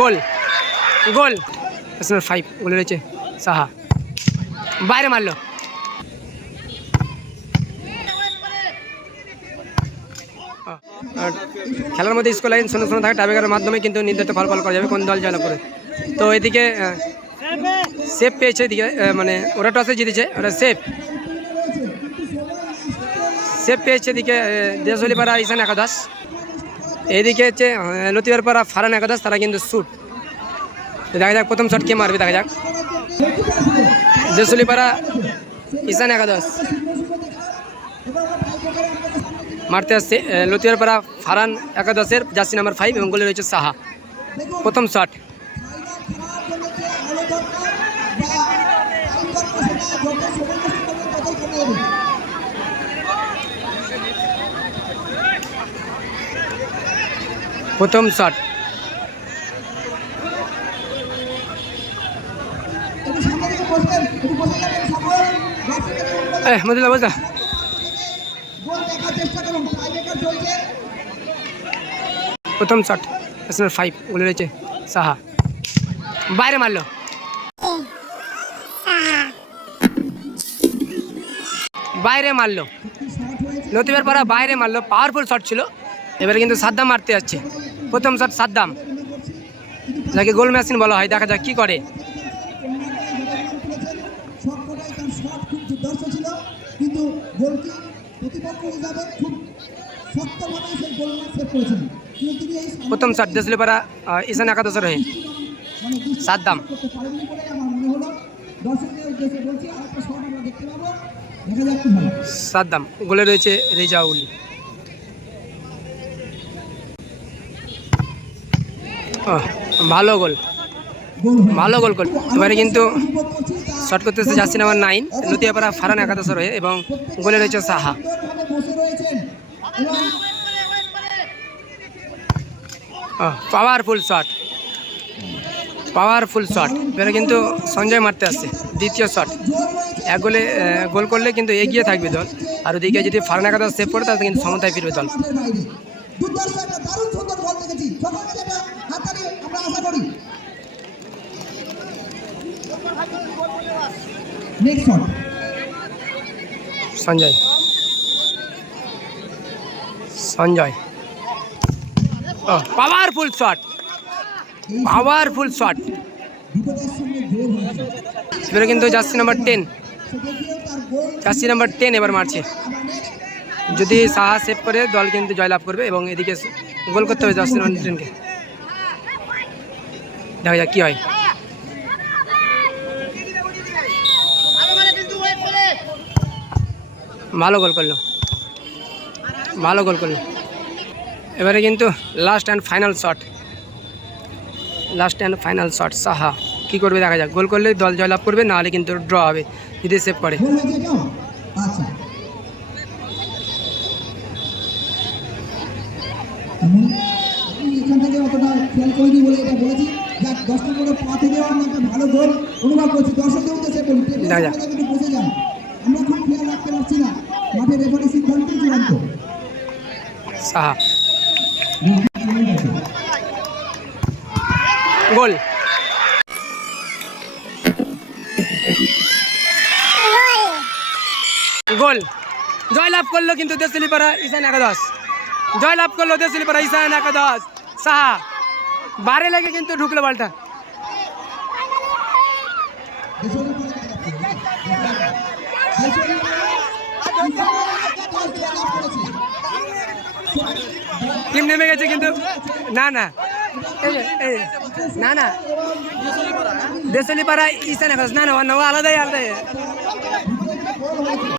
গোল গোল 5 গোলে রয়েছে সাহা, বাইরে মারলো। খেলার মধ্যে স্কোর লাইন 0-0 থাকে, টাইব্রেকারের মাধ্যমে কিন্তু নির্ধারিত ফলাফল করা যাবে কোন দল জয়লাভ করে। তো এদিকে সেফ পেয়েছে, এদিকে মানে ওরা টসে জিতেছে, ওরা সেফ পেয়েছে। এদিকে দেশলিপাড়া ঈশান একাদশ, এদিকে হচ্ছে লতিবারপাড়া ফারান একাদশ, তারা কিন্তু শুট। দেখা যাক প্রথম শট কে মারবে, দেখা যাক। দেশলিপাড়া ঈশান একাদশ মারতে আসছে, লতিবারপাড়া ফারান একাদশের জার্সি নাম্বার 5 এবং গোলে রয়েছে সাহা। প্রথম শট, প্রথম শট, মদিলা বোঝা। প্রথম শট 5 গোলে রয়েছে সাহা, বাইরে মারলো। বাইরে মারলো লতিবারপাড়া, বাইরে মারলো, পাওয়ারফুল শট ছিল। এবারে কিন্তু সাদ্দাম মারতে যাচ্ছে, প্রথম শট সাদ্দাম, যাকে গোল মেশিন বলা হয়। দেখা যাক কি করে। প্রথম শট দেশলিপাড়া ঈশান একাদশের হয়ে সাদ্দাম, সাদ্দাম গোলে রয়েছে রেজাউল। ভালো গোল, ভালো গোল গোল। এবারে কিন্তু শট করতেছে জার্সি নাম্বার 9 লতিবারপাড়া ফারান একাদশের হয়ে এবং গোলে রয়েছে Saha. Powerful shot, powerful shot. এবারে কিন্তু সঞ্জয় মারতে আসছে দ্বিতীয় শট। এক গোলে গোল করলে কিন্তু এগিয়ে থাকবে দল, আর ওদিকে যদি ফারান একাদশ সেভ করে তাহলে কিন্তু সমতায় ফিরবে দল। Sanjay, Sanjay powerful shot, powerful shot. এবারে কিন্তু জার্সি নাম্বার 10, জার্সি নাম্বার 10 এবার মারছে। যদি সাহা সেভ করে দল কিন্তু জয়লাভ করবে এবং এদিকে গোল করতে হবে জার্সি নাম্বার 10কে। দেখা যাক কি হয়। ভালো গোল করলো, ভালো গোল করলো। এবারে কিন্তু last and final shot, last and final shot. Saha কি করবে দেখা যাক। গোল করলে দল জয়লাভ করবে, নাহলে কিন্তু ড্র হবে যদি সেভ করে। দেখা যাক। সাহা গোল, গোল। জয়লাভ করলো কিন্তু দেশলিপাড়া ঈশান একাদশ, জয়লাভ করলো দেশলিপাড়া ঈশান একাদশ। সাহা বারে লেগে কিন্তু ঢুকলো বলটা। টিম নেমে গেছে কিন্তু না না না না দেশলিপাড়া ঈশান একাদশ, না না আলাদাই আলাদাই।